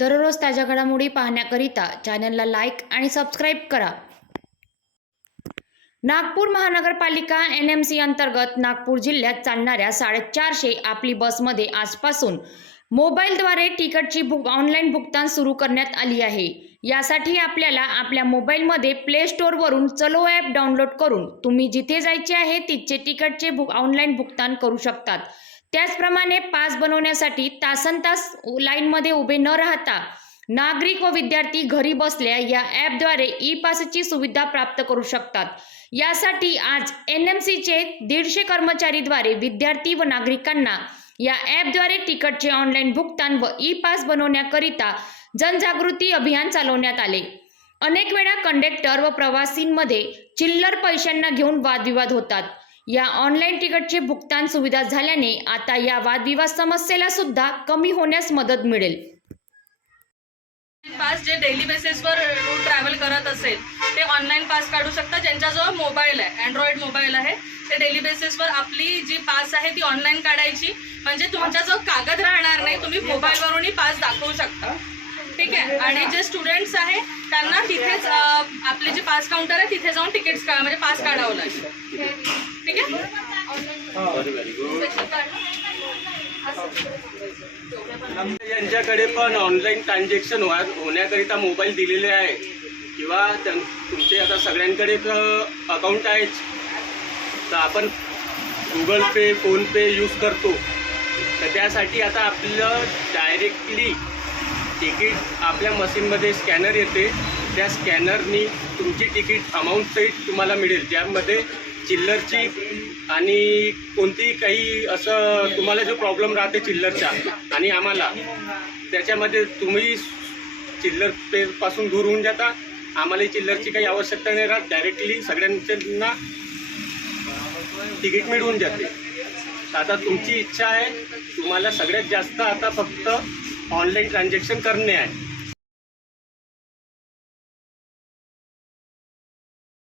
दररोज ताज्या घडामोडी पाहण्याकरिता चॅनलला लाईक आणि सबस्क्राईब करा. नागपूर महानगरपालिका एन एम सी अंतर्गत नागपूर जिल्ह्यात चालणाऱ्या साडेचारशे आपली बसमध्ये आजपासून मोबाईलद्वारे तिकीटची बुक ऑनलाईन भुगतान सुरू करण्यात आली आहे. यासाठी आपल्याला आपल्या मोबाईलमध्ये प्ले स्टोअरवरून चलो ॲप डाउनलोड करून तुम्ही जिथे जायचे आहे तिथचे तिकीटचे बुक ऑनलाईन भुगतान करू शकतात. त्याचप्रमाणे पास बनवण्यासाठी तासन तास लाईनमध्ये उभे न राहता नागरिक व विद्यार्थी घरी बसल्या या ॲपद्वारे ई पासची सुविधा प्राप्त करू शकतात. यासाठी आज एन एम सीचे दीडशे कर्मचारीद्वारे विद्यार्थी व नागरिकांना या ॲपद्वारे तिकटचे ऑनलाईन भुगतान व ई पास बनवण्याकरिता जनजागृती अभियान चालवण्यात आले. अनेक वेळा कंडक्टर व प्रवासींमध्ये चिल्लर पैशांना घेऊन वादविवाद होतात. या ऑनलाईन तिकटची भुगतान सुविधा झाल्याने आता या वादविवाद समस्येला सुद्धा कमी होण्यास मदत मिळेल. पास जे डेली बेसिसवर ट्रॅव्हल करत असेल ते ऑनलाईन पास काढू शकतात ज्यांच्याजवळ मोबाईल आहे अँड्रॉइड मोबाईल आहे ते डेली बेसिसवर आपली जी पास आहे ती ऑनलाईन काढायची. म्हणजे तुमच्याजवळ कागद राहणार नाही तुम्ही मोबाईलवरूनही पास दाखवू शकता. ठीक आहे? आणि जे स्टुडंट्स आहे त्यांना तिथेच आपले जे पास काउंटर आहे तिथे जाऊन तिकीट्स म्हणजे पास काढावं लागेल. ठीक आहे? यांच्याकडे पण ऑनलाईन ट्रान्झॅक्शन होण्याकरिता मोबाईल दिलेले आहे. किंवा त्यां- तुमचे आता सगळ्यांकडे अकाउंट आहेच तर आपण गुगल पे फोनपे यूज करतो. तर त्यासाठी आता आपलं डायरेक्टली तिकीट आपल्या मशीनमध्ये स्कॅनर येते. त्या स्कॅनरनी तुमची तिकीट अमाऊंट सहित तुम्हाला मिळेल. ज्यामध्ये चिल्लरची आणि कोणतीही काही असं तुम्हाला जो प्रॉब्लेम राहते चिल्लरचा आणि आम्हाला त्याच्यामध्ये तुम्ही चिल्लर पेपासून दूर होऊन जाता. आम्हाला चिल्लरची काही आवश्यकता नाही राहत. डायरेक्टली सगळ्यांना तिकीट मिळवून जाते. आता तुमची इच्छा आहे तुम्हाला सगळ्यात जास्त आता फक्त ऑनलाईन ट्रान्झॅक्शन करणे आहे.